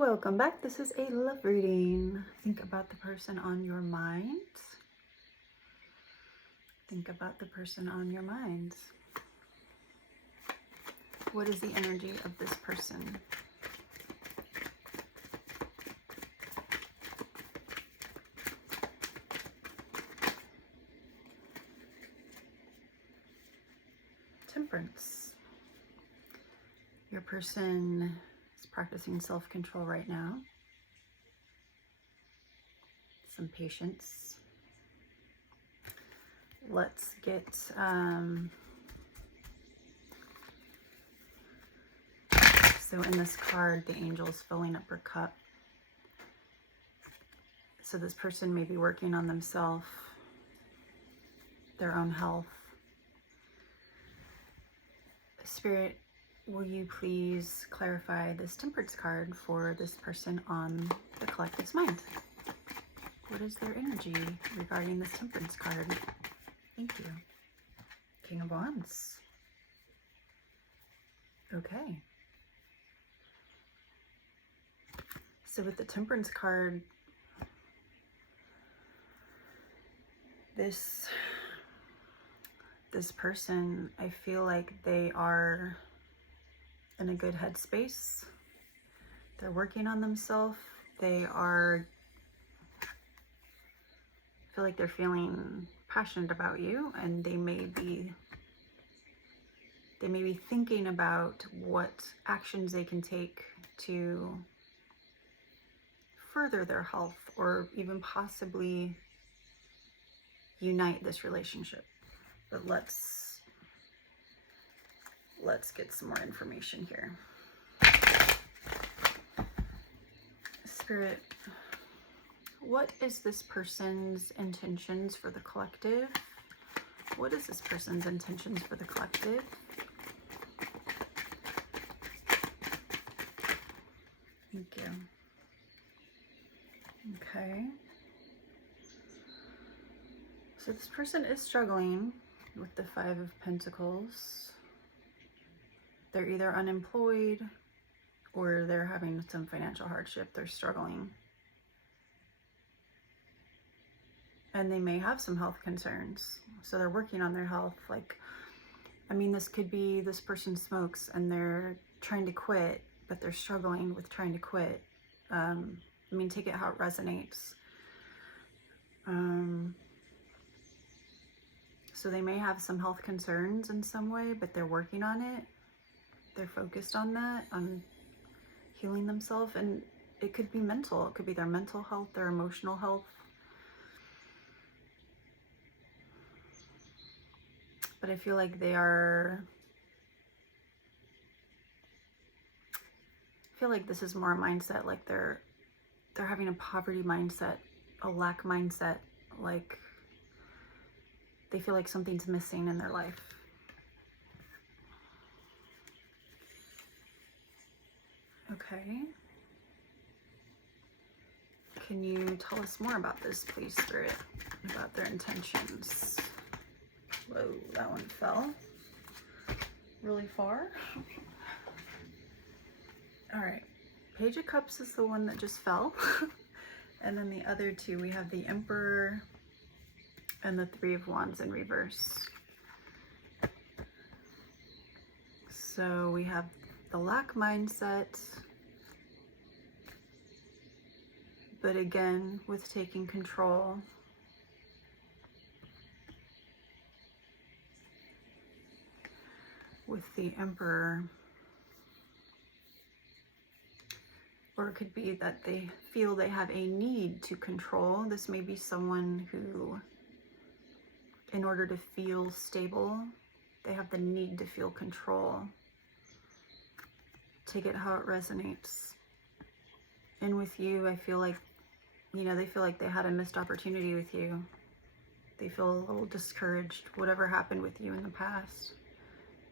Welcome back. This is a love reading. Think about the person on your mind. Think about the person on your mind. What is the energy of this person? Temperance. Your person is practicing self-control right now. Some patience. Let's get so in this card, the angel's filling up her cup. So this person may be working on themselves, their own health. Spirit, will you please clarify this temperance card for this person on the collective's mind? What is their energy regarding this temperance card? Thank you. King of Wands. Okay. So with the temperance card, this person, I feel like they are in a good headspace. They're working on themselves. I feel like they're feeling passionate about you, and they may be thinking about what actions they can take to further their health, or even possibly unite this relationship. But let's get some more information here. Spirit, what is this person's intentions for the collective? What is this person's intentions for the collective? Thank you. Okay. So this person is struggling with the Five of Pentacles. They're either unemployed or they're having some financial hardship. They're struggling. And they may have some health concerns. So they're working on their health. This could be this person smokes and they're trying to quit, but they're struggling with trying to quit. Take it how it resonates. So they may have some health concerns in some way, but they're working on it. They're focused on that, on healing themselves. And it could be mental. It could be their mental health, their emotional health. But I feel like this is more a mindset, like they're having a poverty mindset, a lack mindset, like they feel like something's missing in their life. Okay. Can you tell us more about this, please, Spirit? About their intentions. Whoa, that one fell really far. All right. Page of Cups is the one that just fell. And then the other two, we have the Emperor and the Three of Wands in reverse. So we have the lack mindset, but again, with taking control. With the Emperor. Or it could be that they feel they have a need to control. This may be someone who, in order to feel stable, they have the need to feel control. Take it how it resonates. And with you, I feel like, they feel like they had a missed opportunity with you. They feel a little discouraged, whatever happened with you in the past.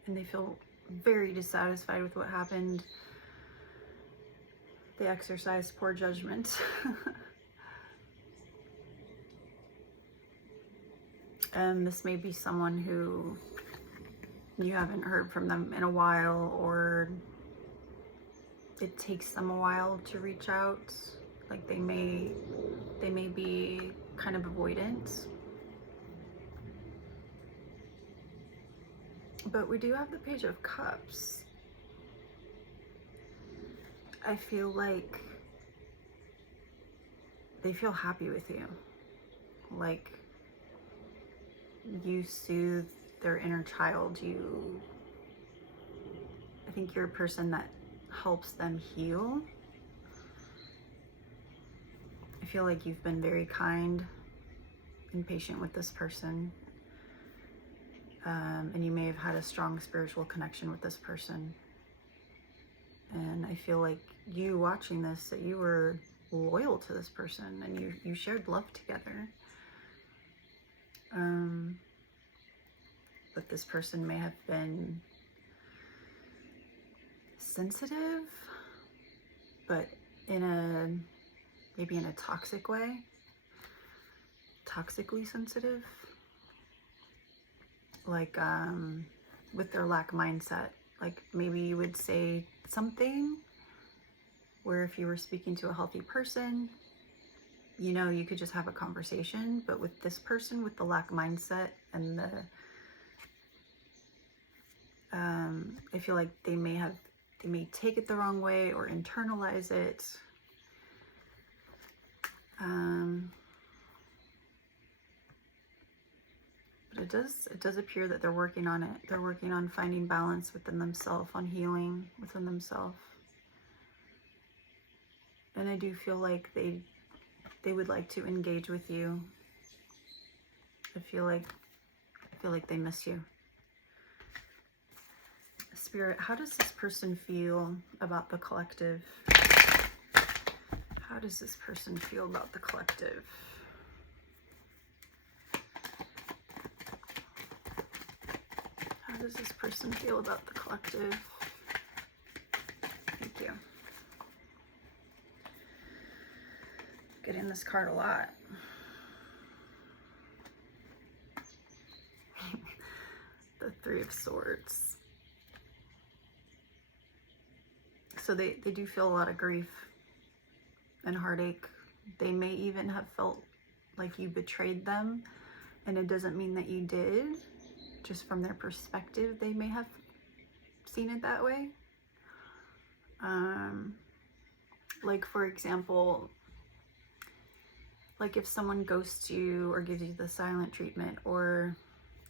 And they feel very dissatisfied with what happened. They exercise poor judgment. And this may be someone who you haven't heard from them in a while, or it takes them a while to reach out. Like they may be kind of avoidant. But we do have the Page of Cups. I feel like they feel happy with you. Like you soothe their inner child. I think you're a person that helps them heal. I feel like you've been very kind and patient with this person. And you may have had a strong spiritual connection with this person. And I feel like you watching this, that you were loyal to this person and you shared love together. But this person may have been sensitive, but maybe in a toxic way, toxically sensitive, like with their lack mindset. Like maybe you would say something where if you were speaking to a healthy person, you know, you could just have a conversation, but with this person with the lack mindset and I feel like they may take it the wrong way or internalize it. But it does appear that they're working on it. They're working on finding balance within themselves, on healing within themselves. And I do feel like they would like to engage with you. I feel like they miss you. Spirit, how does this person feel about the collective? How does this person feel about the collective? How does this person feel about the collective? Thank you. Getting this card a lot. The Three of Swords. So they do feel a lot of grief and heartache. They may even have felt like you betrayed them, and it doesn't mean that you did. Just from their perspective, they may have seen it that way. Like for example, like if someone ghosts you or gives you the silent treatment or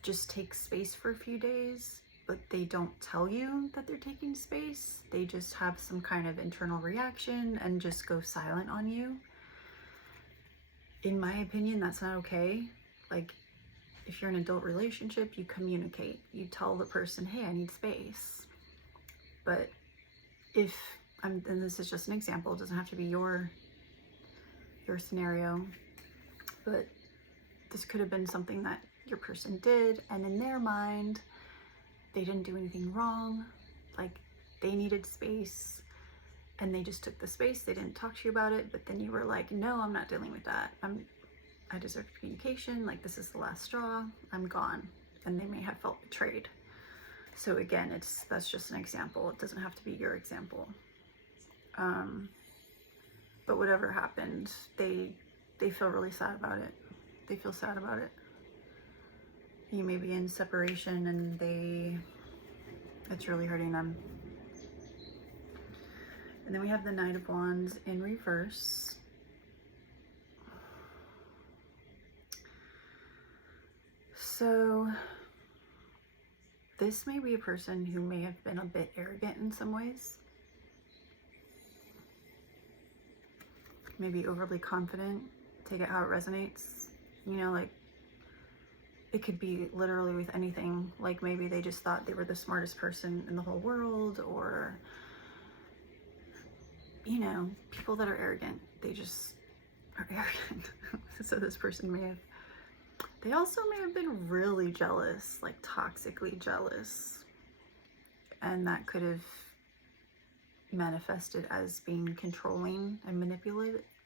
just takes space for a few days, but they don't tell you that they're taking space. They just have some kind of internal reaction and just go silent on you. In my opinion, that's not okay. Like, if you're in an adult relationship, you communicate. You tell the person, hey, I need space. But and this is just an example, it doesn't have to be your scenario, but this could have been something that your person did, and in their mind, they didn't do anything wrong. Like they needed space and they just took the space. They didn't talk to you about it, but then you were like, no, I'm not dealing with that. I deserve communication. Like this is the last straw. I'm gone. And they may have felt betrayed. So again, that's just an example. It doesn't have to be your example. But whatever happened, they feel really sad about it. They feel sad about it. You may be in separation and it's really hurting them. And then we have the Knight of Wands in reverse. So this may be a person who may have been a bit arrogant in some ways. Maybe overly confident. Take it how it resonates. You know, like it could be literally with anything. Like maybe they just thought they were the smartest person in the whole world, or, you know, people that are arrogant, they just are arrogant. So this person they also may have been really jealous, like toxically jealous. And that could have manifested as being controlling and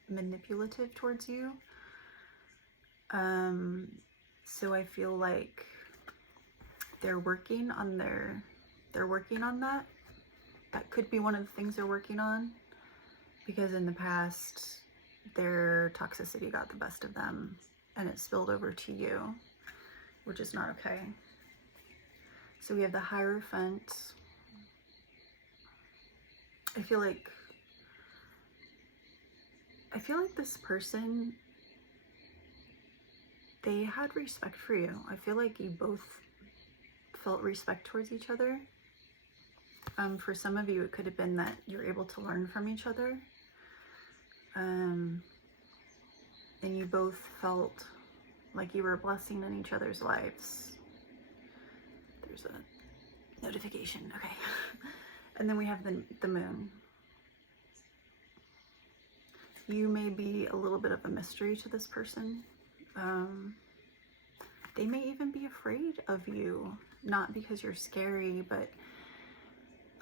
manipulative towards you. So I feel like they're working on that. That could be one of the things they're working on, because in the past their toxicity got the best of them and it spilled over to you, which is not okay. So we have the Hierophant. I feel like this person, they had respect for you. I feel like you both felt respect towards each other. For some of you, it could have been that you're able to learn from each other. And you both felt like you were a blessing in each other's lives. There's a notification, okay. And then we have the Moon. You may be a little bit of a mystery to this person. They may even be afraid of you, not because you're scary, but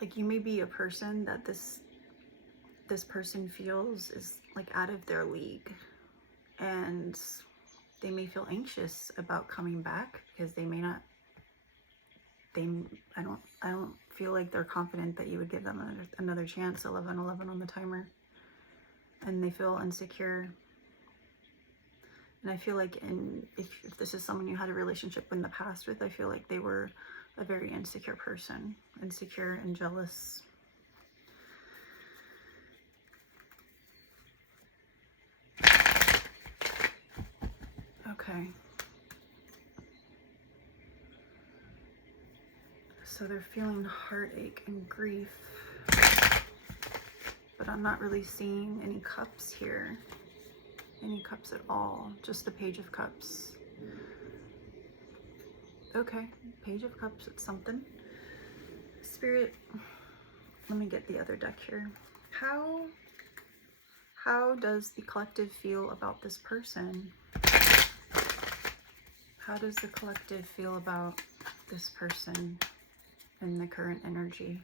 like you may be a person that this person feels is like out of their league, and they may feel anxious about coming back because they may not, I don't feel like they're confident that you would give them another chance. 1111 on the timer. And they feel insecure. And I feel like if this is someone you had a relationship in the past with, I feel like they were a very insecure person. Insecure and jealous. Okay. So they're feeling heartache and grief. But I'm not really seeing any cups here. Any cups at all. Just the Page of Cups. Okay, Page of Cups, it's something. Spirit, let me get the other deck here. How does the collective feel about this person? How does the collective feel about this person in the current energy?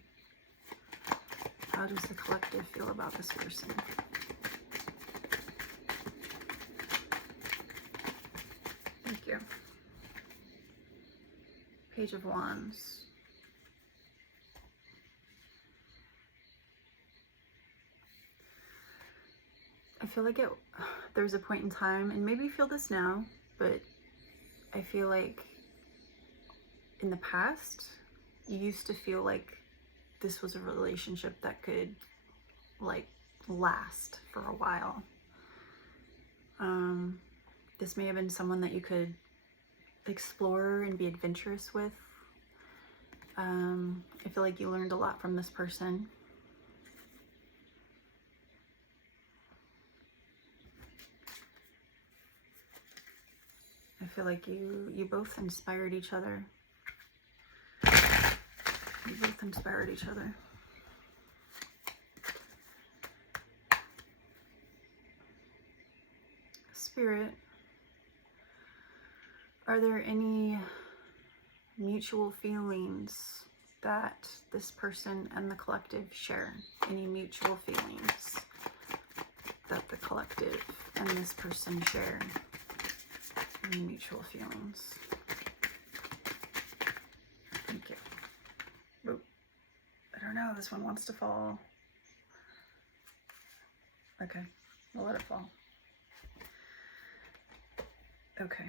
How does the collective feel about this person? Thank you. Page of Wands. I feel like there's a point in time, and maybe you feel this now, but I feel like in the past, you used to feel like this was a relationship that could like last for a while. This may have been someone that you could explore and be adventurous with. I feel like you learned a lot from this person. I feel like you both inspired each other. You both inspired each other. Spirit, are there any mutual feelings that this person and the collective share? Any mutual feelings that the collective and this person share? Any mutual feelings? Thank you. Oop. I don't know, this one wants to fall. Okay, we'll let it fall. Okay.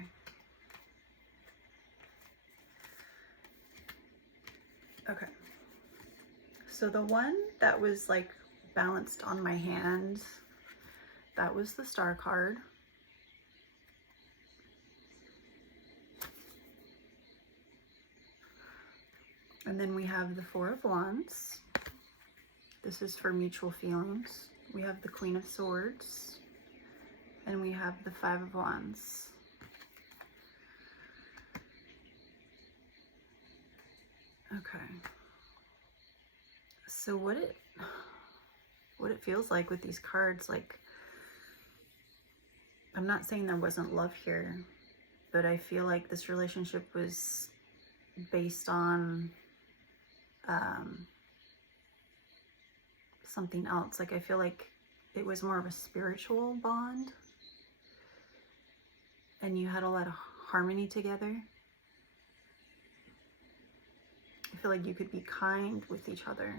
Okay. So the one that was like balanced on my hand, that was the Star card. And then we have the Four of Wands. This is for mutual feelings. We have the Queen of Swords. And we have the Five of Wands. Okay. So what it feels like with these cards, like, I'm not saying there wasn't love here, but I feel like this relationship was based on something else. Like, I feel like it was more of a spiritual bond, and you had a lot of harmony together. I feel like you could be kind with each other.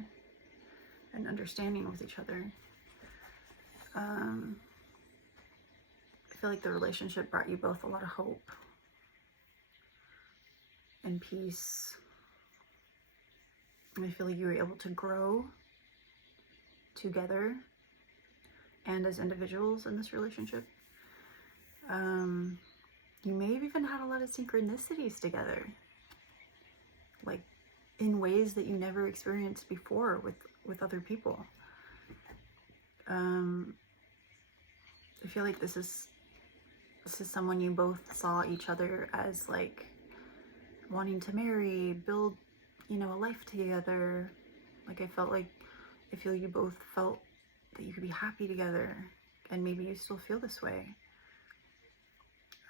and understanding with each other. I feel like the relationship brought you both a lot of hope and peace. And I feel like you were able to grow together and as individuals in this relationship. You may have even had a lot of synchronicities together, like in ways that you never experienced before with other people. I feel like this is someone you both saw each other as, like, wanting to marry, build, you know, a life together. Like, I feel you both felt that you could be happy together, and maybe you still feel this way.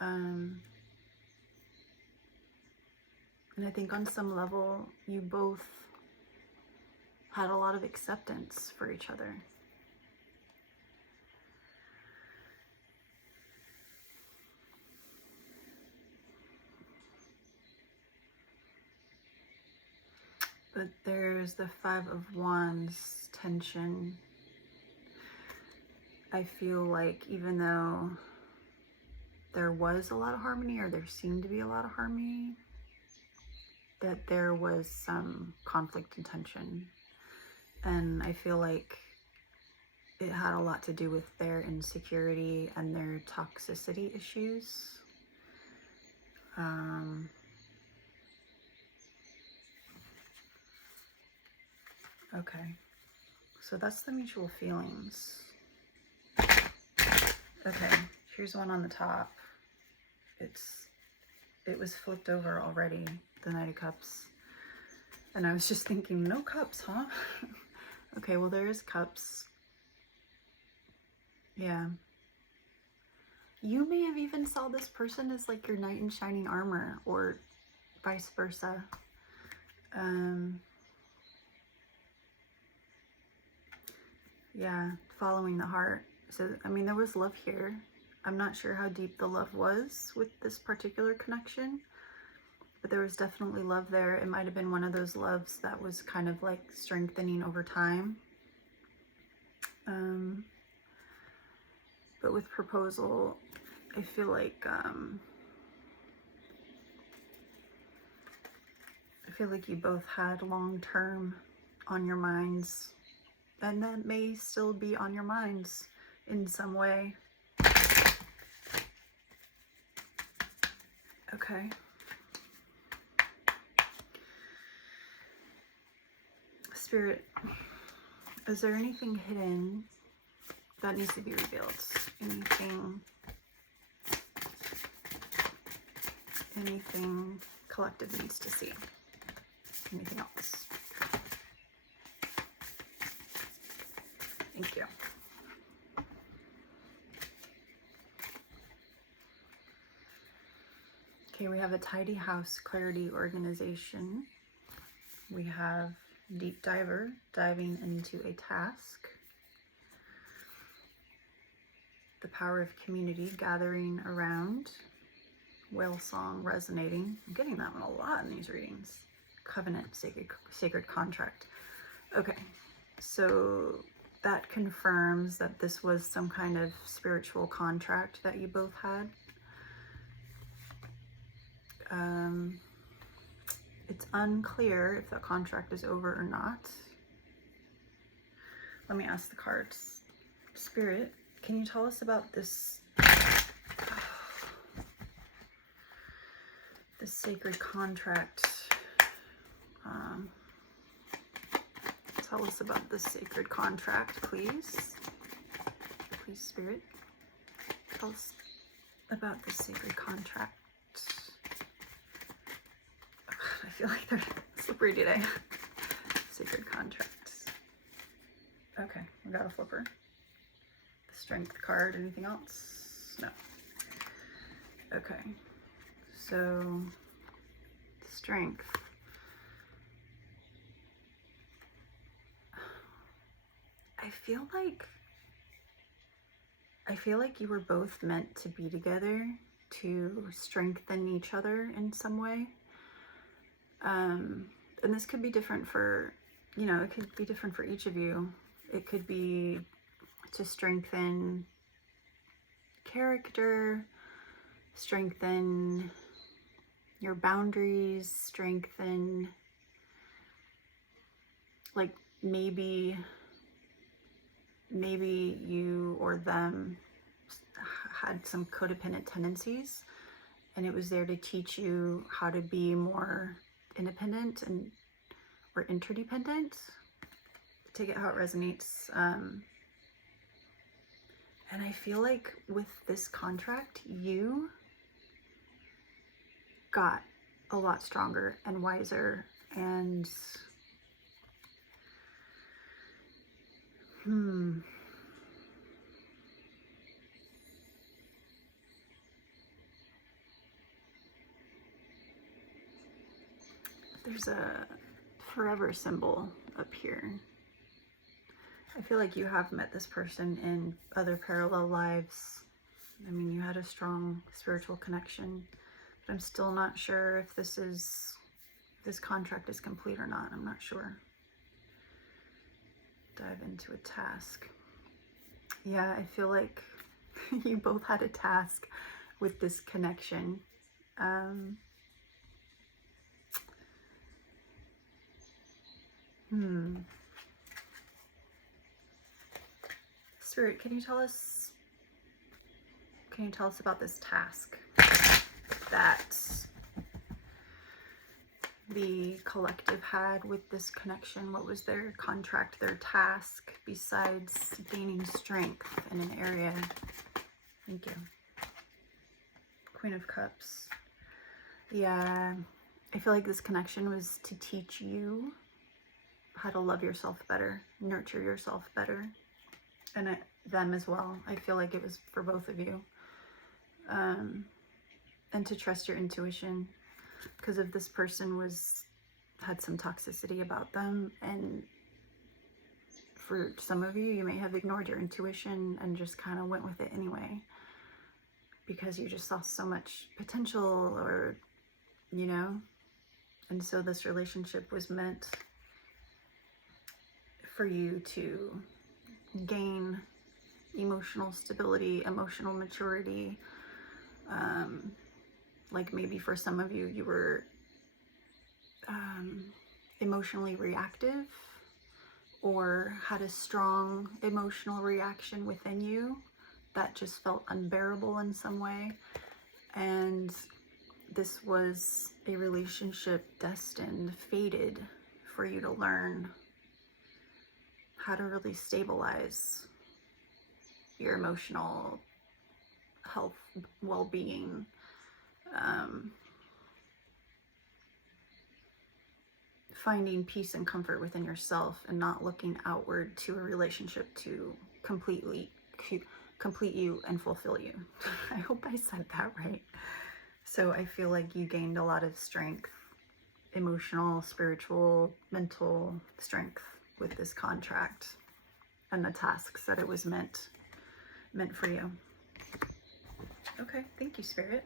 And I think on some level, you both had a lot of acceptance for each other. But there's the Five of Wands tension. I feel like even though there was a lot of harmony, or there seemed to be a lot of harmony, that there was some conflict and tension. And I feel like it had a lot to do with their insecurity and their toxicity issues. Okay, so that's the mutual feelings. Okay, here's one on the top. It was flipped over already, the Knight of Cups. And I was just thinking, no cups, huh? Okay, well, there is cups. Yeah. You may have even saw this person as like your knight in shining armor, or vice versa. Yeah, following the heart. So, I mean, there was love here. I'm not sure how deep the love was with this particular connection, but there was definitely love there. It might have been one of those loves that was kind of like strengthening over time. But with proposal, I feel like you both had long-term on your minds, and that may still be on your minds in some way. Okay. Spirit, is there anything hidden that needs to be revealed? Anything collective needs to see? Anything else? Thank you. Okay, we have a tidy house, clarity, organization. We have deep diver, diving into a task. The power of community, gathering around. Whale song, resonating. I'm getting that one a lot in these readings. Covenant, sacred contract. Okay, so that confirms that this was some kind of spiritual contract that you both had. It's unclear if the contract is over or not. Let me ask the cards. Spirit, can you tell us about this this sacred contract? Tell us about this sacred contract, please. Please, Spirit, tell us about this sacred contract. I feel like they're slippery today. Sacred contracts. Okay, we got a flipper. The Strength card. Anything else? No. Okay, so Strength. I feel like you were both meant to be together to strengthen each other in some way. And this could be different for you know, it could be different for each of you. It could be to strengthen character, strengthen your boundaries, strengthen, like maybe you or them had some codependent tendencies, and it was there to teach you how to be more independent and or interdependent. Take it how it resonates. And I feel like with this contract, you got a lot stronger and wiser, and there's a forever symbol up here. I feel like you have met this person in other parallel lives. I mean, you had a strong spiritual connection, but I'm still not sure if this contract is complete or not. I'm not sure. Dive into a task. Yeah, I feel like you both had a task with this connection. Spirit, can you tell us about this task that the collective had with this connection? What was their contract, their task, besides gaining strength in an area? Thank you. Queen of Cups. Yeah, I feel like this connection was to teach you how to love yourself better, nurture yourself better, and them as well. I feel like it was for both of you. And to trust your intuition, because if this person had some toxicity about them, and for some of you, you may have ignored your intuition and just kind of went with it anyway, because you just saw so much potential, or, you know, and so this relationship was meant for you to gain emotional stability, emotional maturity. Like maybe for some of you, you were emotionally reactive, or had a strong emotional reaction within you that just felt unbearable in some way. And this was a relationship destined, fated for you to learn how to really stabilize your emotional health, well-being, finding peace and comfort within yourself, and not looking outward to a relationship to complete you and fulfill you. I hope I said that right. So I feel like you gained a lot of strength, emotional, spiritual, mental strength with this contract and the tasks that it was meant for you. Okay, thank you, Spirit.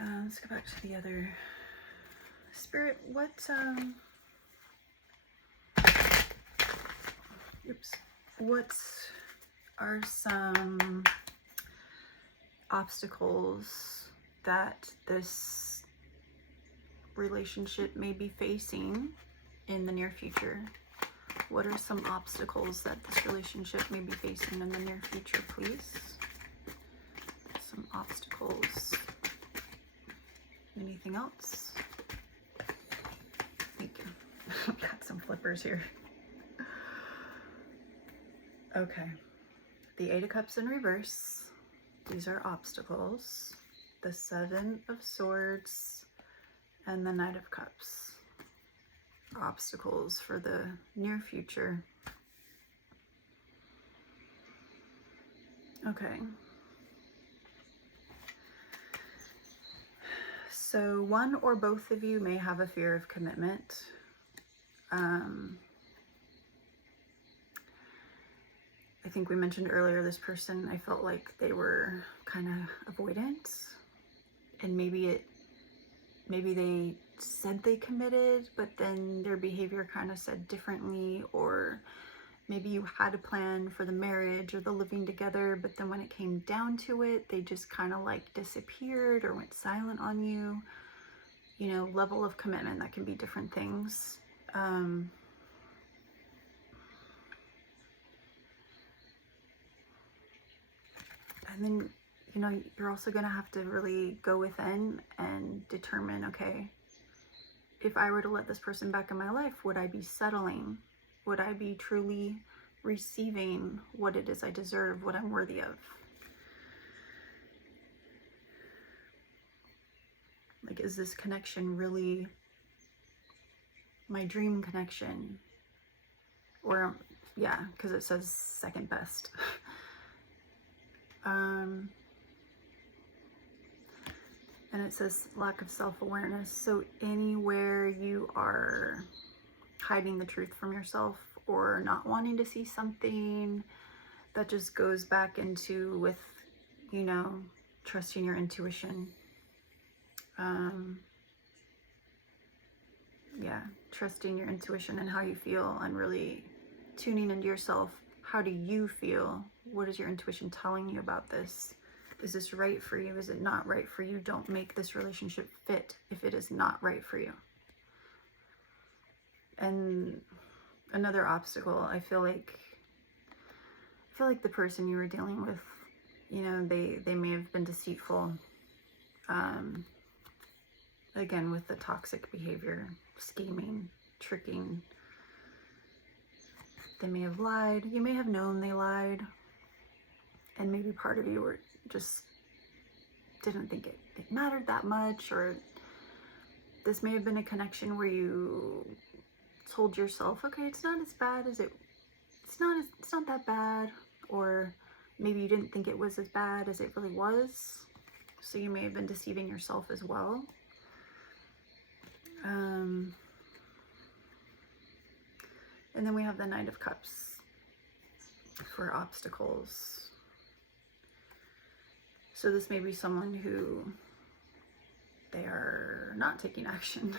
Let's go back to the other. Spirit, what are some obstacles that this relationship may be facing in the near future? What are some obstacles that this relationship may be facing in the near future, please? Some obstacles. Anything else? Thank you. Got some flippers here. Okay. The Eight of Cups in reverse. These are obstacles. The Seven of Swords and the Knight of Cups. Obstacles for the near future. Okay. So one or both of you may have a fear of commitment. I think we mentioned earlier, this person, I felt like they were kind of avoidant, and maybe maybe they said they committed, but then their behavior kind of said differently, or maybe you had a plan for the marriage or the living together, but then when it came down to it, they just kind of like disappeared or went silent on you. You know, level of commitment, that can be different things. And then, you know, you're also going to have to really go within and determine, okay, if I were to let this person back in my life, would I be settling? Would I be truly receiving what it is I deserve, what I'm worthy of? Like, is this connection really my dream connection? Or, yeah, because it says second best. And it says lack of self-awareness. So anywhere you are hiding the truth from yourself or not wanting to see something, that just goes back into with, you know, trusting your intuition. Yeah, trusting your intuition and how you feel, and really tuning into yourself. How do you feel? What is your intuition telling you about this? Is this right for you? Is it not right for you? Don't make this relationship fit if it is not right for you. And another obstacle, I feel like the person you were dealing with, you know, they may have been deceitful. Again, with the toxic behavior, scheming, tricking. They may have lied. You may have known they lied. And maybe part of you were just didn't think it mattered that much, or this may have been a connection where you told yourself, okay, it's not as bad as it's not that bad, or maybe you didn't think it was as bad as it really was. So you may have been deceiving yourself as well. And then we have the Knight of Cups for obstacles. So this may be someone who they are not taking action.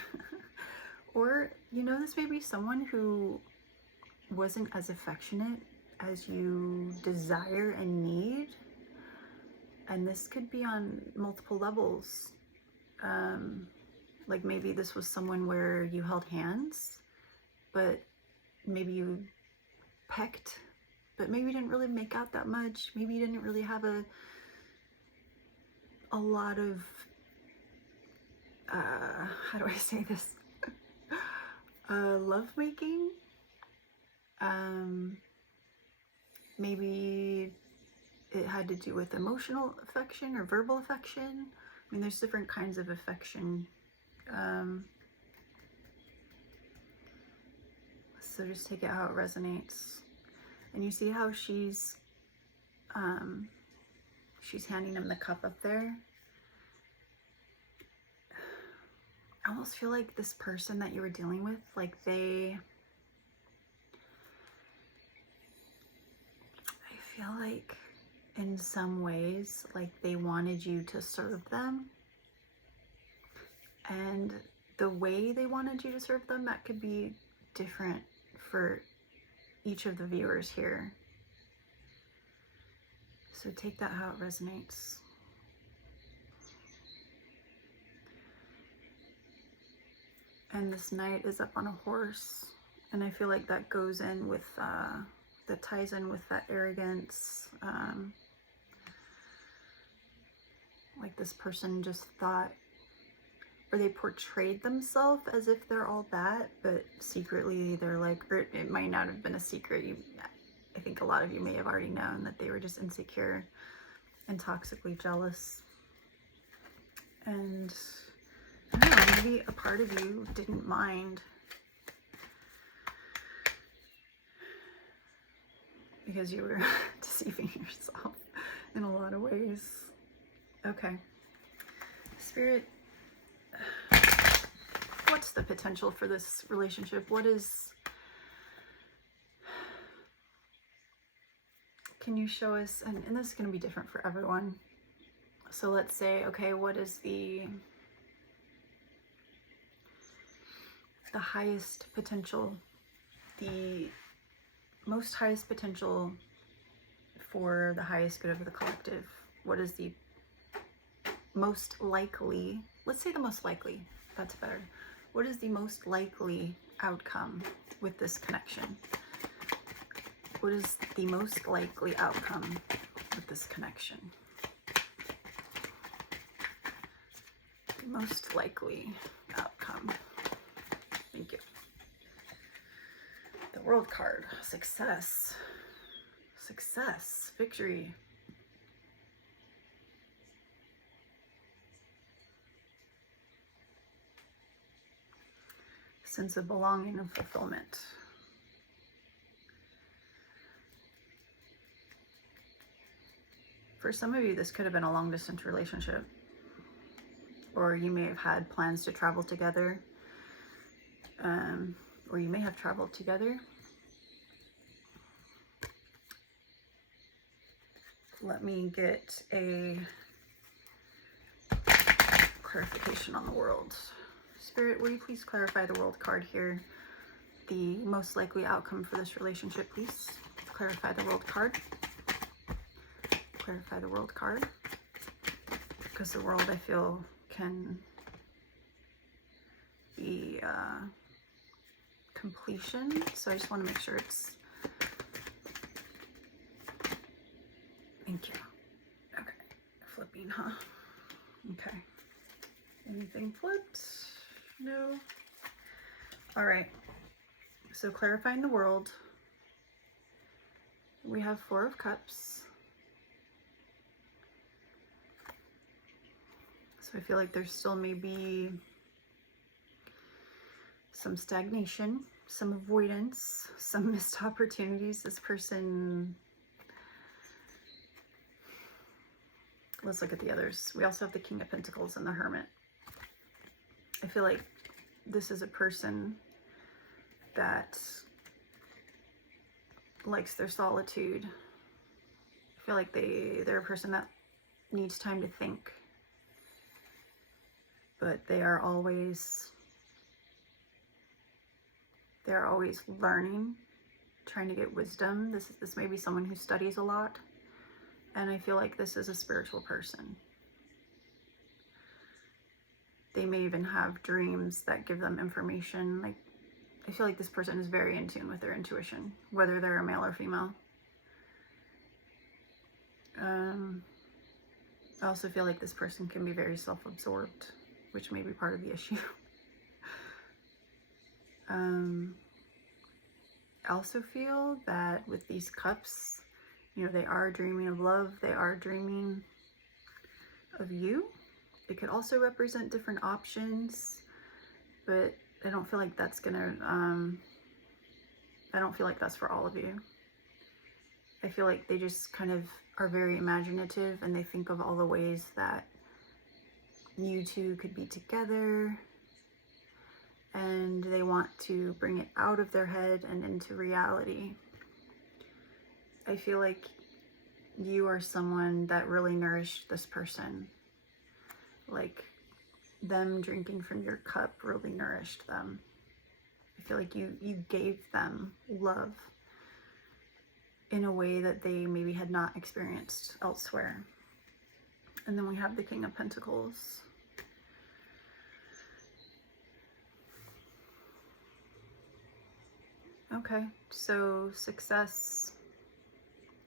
Or, you know, this may be someone who wasn't as affectionate as you desire and need. And this could be on multiple levels. Like maybe this was someone where you held hands, but maybe you pecked, but maybe you didn't really make out that much. Maybe you didn't really have a lot of, how do I say this? Lovemaking. Maybe it had to do with emotional affection or verbal affection. I mean, there's different kinds of affection. So just take it how it resonates. And you see how she's handing him the cup up there. I almost feel like this person that you were dealing with, like I feel like in some ways, like they wanted you to serve them. And the way they wanted you to serve them, that could be different for each of the viewers here. So take that how it resonates. And this knight is up on a horse. And I feel like that goes in with, that ties in with that arrogance. Like this person just thought, or they portrayed themselves as if they're all that, but secretly they're like, or it might not have been a secret. I think a lot of you may have already known that they were just insecure and toxically jealous. And I don't know, maybe a part of you didn't mind because you were deceiving yourself in a lot of ways. Okay. Spirit, what's the potential for this relationship? Can you show us, and this is going to be different for everyone. So let's say, okay, what is the the highest potential, the most highest potential for the highest good of the collective. What is the most likely, let's say the most likely, that's better. What is the most likely outcome with this connection? What is the most likely outcome with this connection? The most likely outcome. Thank you. The World card. Success. Success. Victory. Sense of belonging and fulfillment. For some of you, this could have been a long distance relationship, or you may have had plans to travel together, or you may have traveled together. Let me get a clarification on the world. Spirit, will you please clarify the world card here? The most likely outcome for this relationship, please. Clarify the world card. Clarify the world card. Because the world, I feel, can be completion. So I just want to make sure it's... Thank you. Okay. Flipping, huh? Okay. Anything flipped? No. All right. So clarifying the world. We have Four of Cups. So I feel like there still may be some stagnation, some avoidance, some missed opportunities. This person... Let's look at the others. We also have the King of Pentacles and the Hermit. I feel like this is a person that likes their solitude. I feel like they're a person that needs time to think. But they are always learning, trying to get wisdom. This may be someone who studies a lot. And I feel like this is a spiritual person. They may even have dreams that give them information. Like, I feel like this person is very in tune with their intuition, whether they're a male or female. I also feel like this person can be very self-absorbed, which may be part of the issue. I also feel that with these cups, you know, they are dreaming of love. They are dreaming of you. It could also represent different options, but I don't feel like that's gonna, I don't feel like that's for all of you. I feel like they just kind of are very imaginative and they think of all the ways that you two could be together, and they want to bring it out of their head and into reality. I feel like you are someone that really nourished this person. Like, them drinking from your cup really nourished them. I feel like you gave them love in a way that they maybe had not experienced elsewhere. And then we have the King of Pentacles. Okay, so success,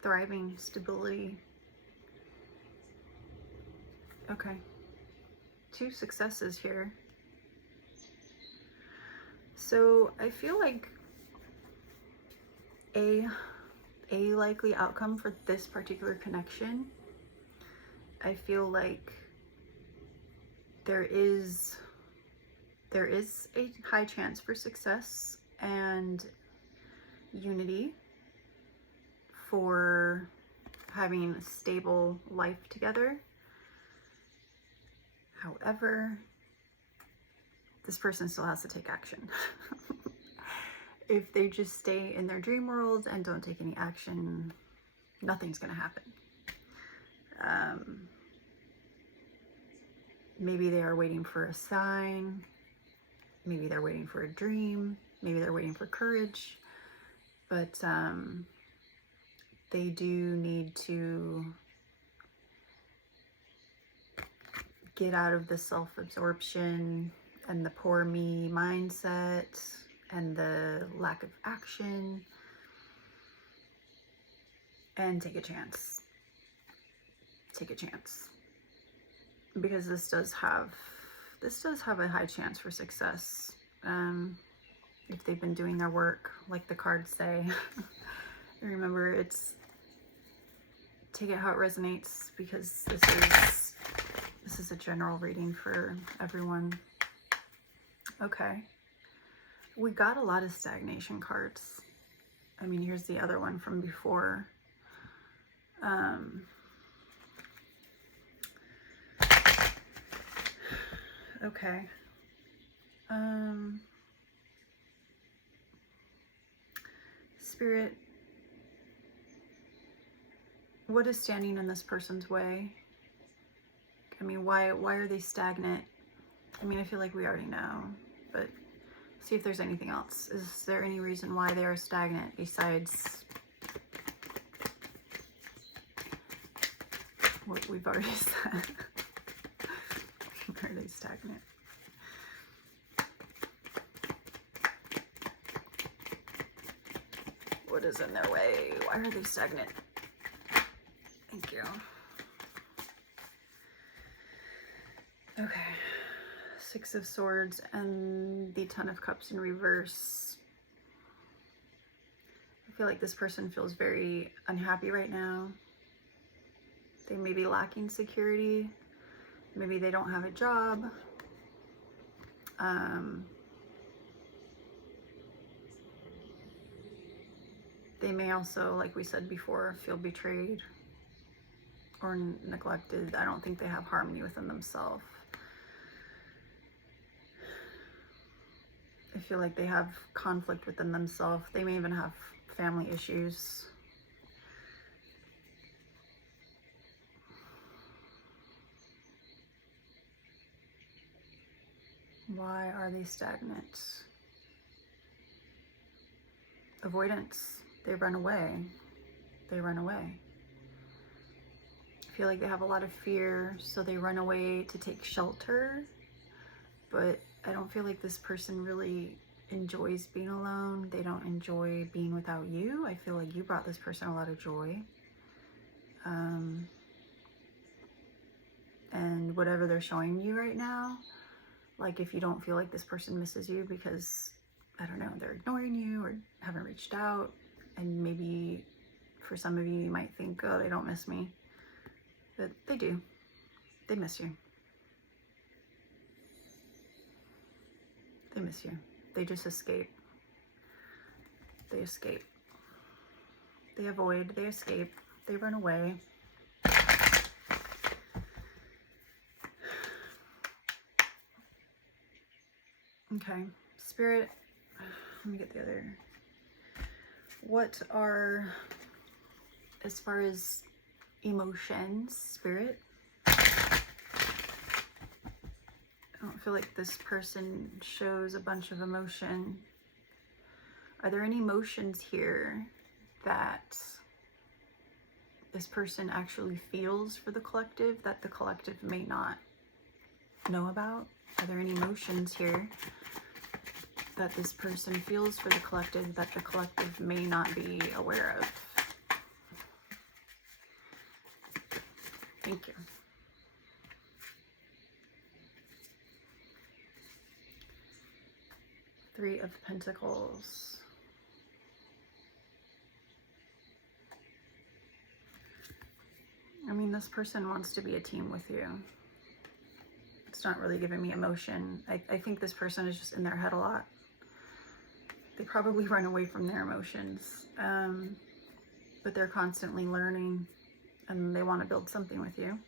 thriving, stability. Okay, 2 successes here. So I feel like a likely outcome for this particular connection, I feel like there is a high chance for success and unity, for having a stable life together. However, this person still has to take action. If they just stay in their dream world and don't take any action, nothing's gonna happen. Maybe they are waiting for a sign. maybe they're waiting for a dream, maybe they're waiting for courage, but they do need to get out of the self-absorption and the poor me mindset and the lack of action, and take a chance. Take a chance. Because this does have a high chance for success. If they've been doing their work, like the cards say. Remember, it's take it how it resonates, because this is a general reading for everyone. Okay. We got a lot of stagnation cards. I mean, here's the other one from before. Okay. Spirit, what is standing in this person's way? I mean, why are they stagnant? I mean, I feel like we already know, but see if there's anything else. Is there any reason why they are stagnant besides what we've already said? Are they stagnant? What is in their way? Why are they stagnant? Thank you. Okay. Six of Swords and the Ten of Cups in reverse. I feel like this person feels very unhappy right now. They may be lacking security. Maybe they don't have a job. They may also, like we said before, feel betrayed or neglected. I don't think they have harmony within themselves. I feel like they have conflict within themselves. They may even have family issues. Why are they stagnant? Avoidance. They run away. They run away. I feel like they have a lot of fear, so they run away to take shelter. But I don't feel like this person really enjoys being alone. They don't enjoy being without you. I feel like you brought this person a lot of joy. And whatever they're showing you right now, like if you don't feel like this person misses you because, I don't know, they're ignoring you or haven't reached out, and maybe for some of you, you might think, oh, they don't miss me. But they do. They miss you. They miss you. They just escape. They escape. They avoid. They escape. They run away. Okay. Spirit, let me get the other. What are, as far as emotions, Spirit? I don't feel like this person shows a bunch of emotion. Are there any emotions here that this person actually feels for the collective that the collective may not know about? Are there any emotions here that this person feels for the collective that the collective may not be aware of? Thank you. Three of Pentacles. I mean, this person wants to be a team with you. It's not really giving me emotion. I think this person is just in their head a lot. They probably run away from their emotions, but they're constantly learning and they want to build something with you.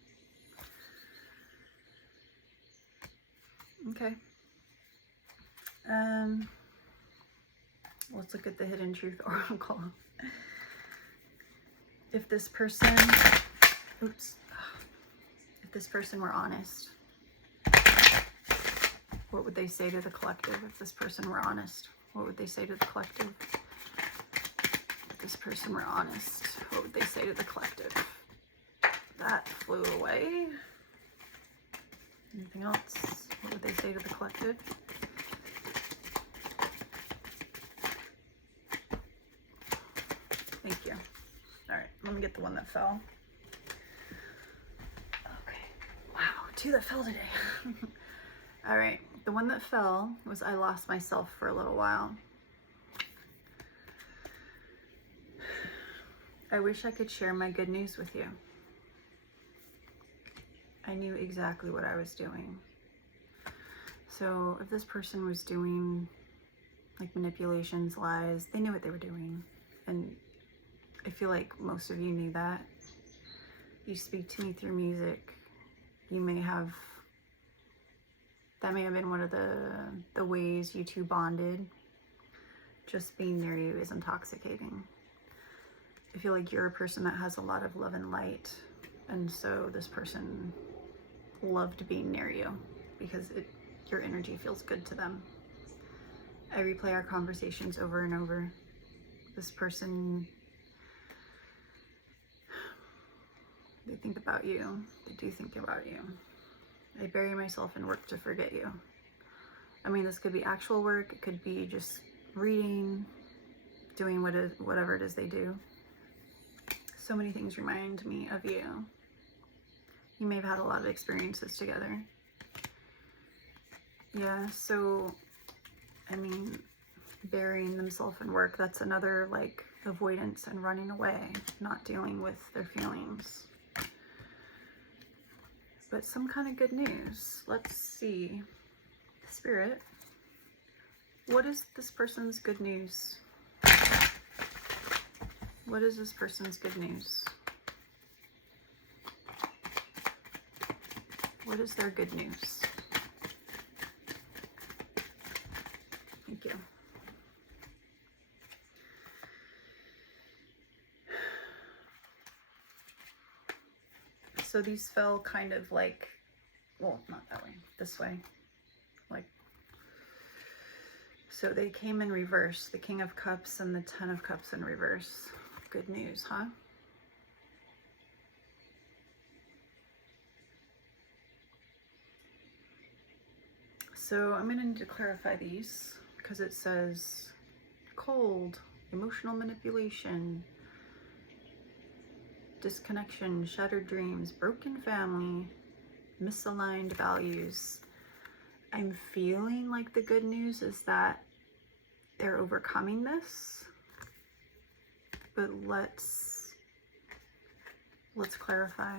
Okay. Let's look at the Hidden Truth Oracle. If this person, if this person were honest, What would they say to the collective if this person were honest? What would they say to the collective? If this person were honest, what would they say to the collective? That flew away. Anything else? What would they say to the collective? Thank you. All right, let me get the one that fell. Okay. Wow, 2 that fell today. All right, the one that fell was I lost myself for a little while. I wish I could share my good news with you. I knew exactly what I was doing. So if this person was doing like manipulations, lies, they knew what they were doing. And I feel like most of you knew that. You speak to me through music. You may have, that may have been one of the ways you two bonded. Just being near you is intoxicating. I feel like you're a person that has a lot of love and light. And so this person loved being near you because your energy feels good to them. I replay our conversations over and over. This person, they think about you. They do think about you. I bury myself in work to forget you. I mean, this could be actual work. It could be just reading, doing whatever it is they do. So many things remind me of you. You may have had a lot of experiences together. Yeah, so, I mean, burying themselves in work, that's another, like, avoidance and running away, not dealing with their feelings. But some kind of good news. Let's see. Spirit, what is this person's good news? What is this person's good news? What is their good news? Thank you. So these fell kind of like, well, not that way, this way. Like, so they came in reverse, the King of Cups and the Ten of Cups in reverse. Good news, huh? So I'm going to need to clarify these because it says cold, emotional manipulation, disconnection, shattered dreams, broken family, misaligned values. I'm feeling like the good news is that they're overcoming this, but let's clarify.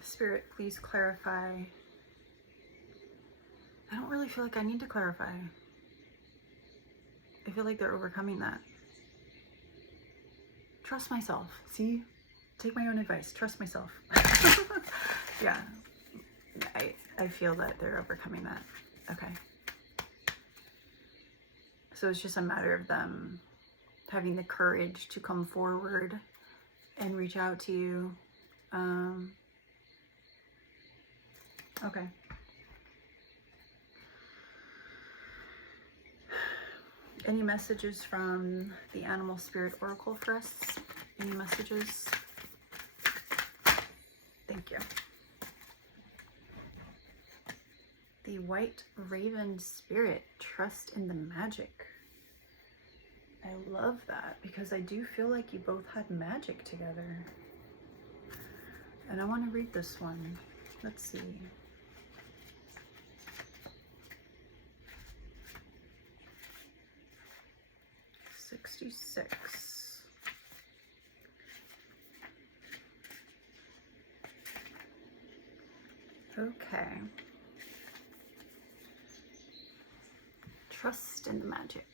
Spirit, please clarify. I don't really feel like I need to clarify. I feel like they're overcoming that. Trust myself. See? Take my own advice. Trust myself. Yeah. I feel that they're overcoming that. Okay. So it's just a matter of them having the courage to come forward and reach out to you. Okay. Any messages from the Animal Spirit Oracle for us? Any messages? Thank you. The White Raven Spirit, trust in the magic. I love that because I do feel like you both had magic together. And I want to read this one. Let's see. $66. Okay. Trust in the magic.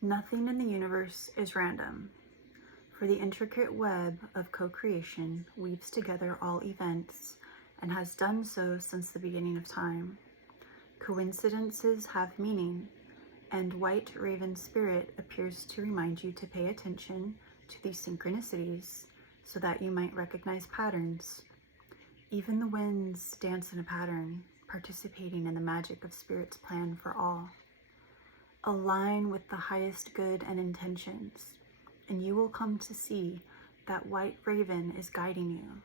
Nothing in the universe is random, for the intricate web of co-creation weaves together all events and has done so since the beginning of time. Coincidences have meaning, and White Raven Spirit appears to remind you to pay attention to these synchronicities so that you might recognize patterns. Even the winds dance in a pattern, participating in the magic of Spirit's plan for all. Align with the highest good and intentions, and you will come to see that White Raven is guiding you,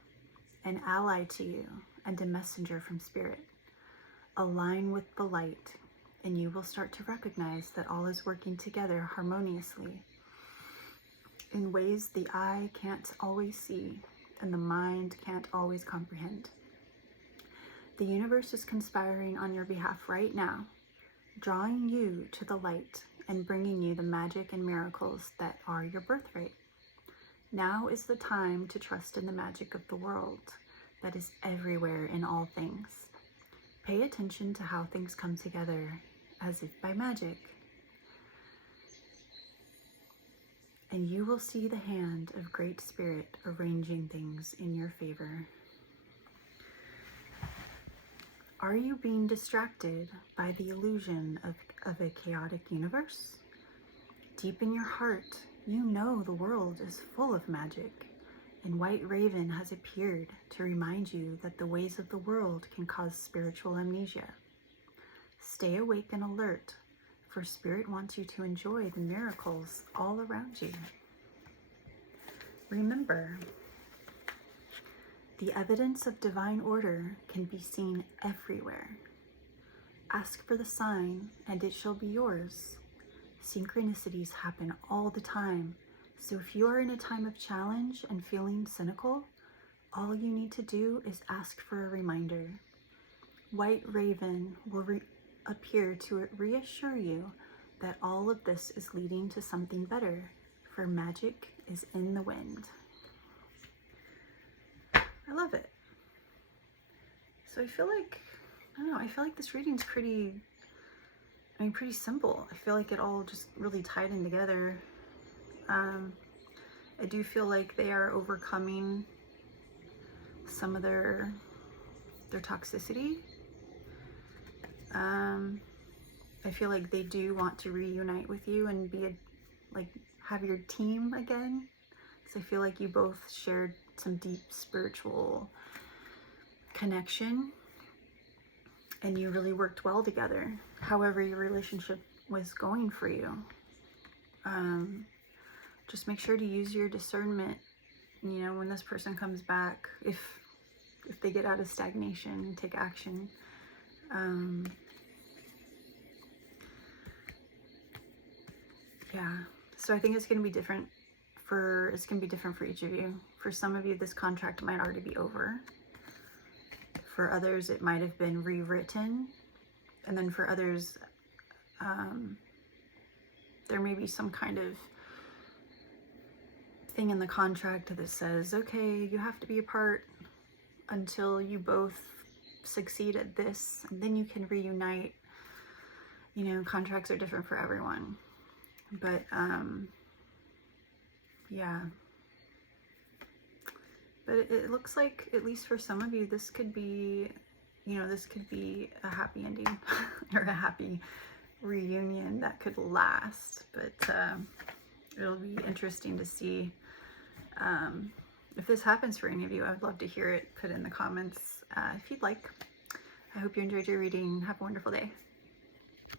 an ally to you, and a messenger from Spirit. Align with the light, and you will start to recognize that all is working together harmoniously in ways the eye can't always see and the mind can't always comprehend. The universe is conspiring on your behalf right now, drawing you to the light and bringing you the magic and miracles that are your birthright. Now is the time to trust in the magic of the world that is everywhere in all things. Pay attention to how things come together as if by magic, and you will see the hand of Great Spirit arranging things in your favor. Are you being distracted by the illusion of a chaotic universe? Deep in your heart, you know the world is full of magic, and White Raven has appeared to remind you that the ways of the world can cause spiritual amnesia. Stay awake and alert, for Spirit wants you to enjoy the miracles all around you. Remember, the evidence of divine order can be seen everywhere. Ask for the sign, and it shall be yours. Synchronicities happen all the time, so if you are in a time of challenge and feeling cynical, all you need to do is ask for a reminder. White Raven will appear to reassure you that all of this is leading to something better, for magic is in the wind. I love it. So I feel like, I don't know, I feel like this reading's pretty simple. I feel like it all just really tied in together. I do feel like they are overcoming some of their toxicity. I feel like they do want to reunite with you and be have your team again. So I feel like you both shared some deep spiritual connection and you really worked well together, however your relationship was going for you. Just make sure to use your discernment, you know, when this person comes back, if they get out of stagnation and take action. Yeah, so I think it's going to be different for each of you. For some of you, this contract might already be over. For others, it might have been rewritten. And then for others, there may be some kind of thing in the contract that says, okay, you have to be apart until you both succeed at this, and then you can reunite. You know, contracts are different for everyone. But, yeah. But it looks like, at least for some of you, this could be, you know, this could be a happy ending or a happy reunion that could last. But it'll be interesting to see if this happens for any of you. I'd love to hear it. Put it in the comments if you'd like. I hope you enjoyed your reading. Have a wonderful day.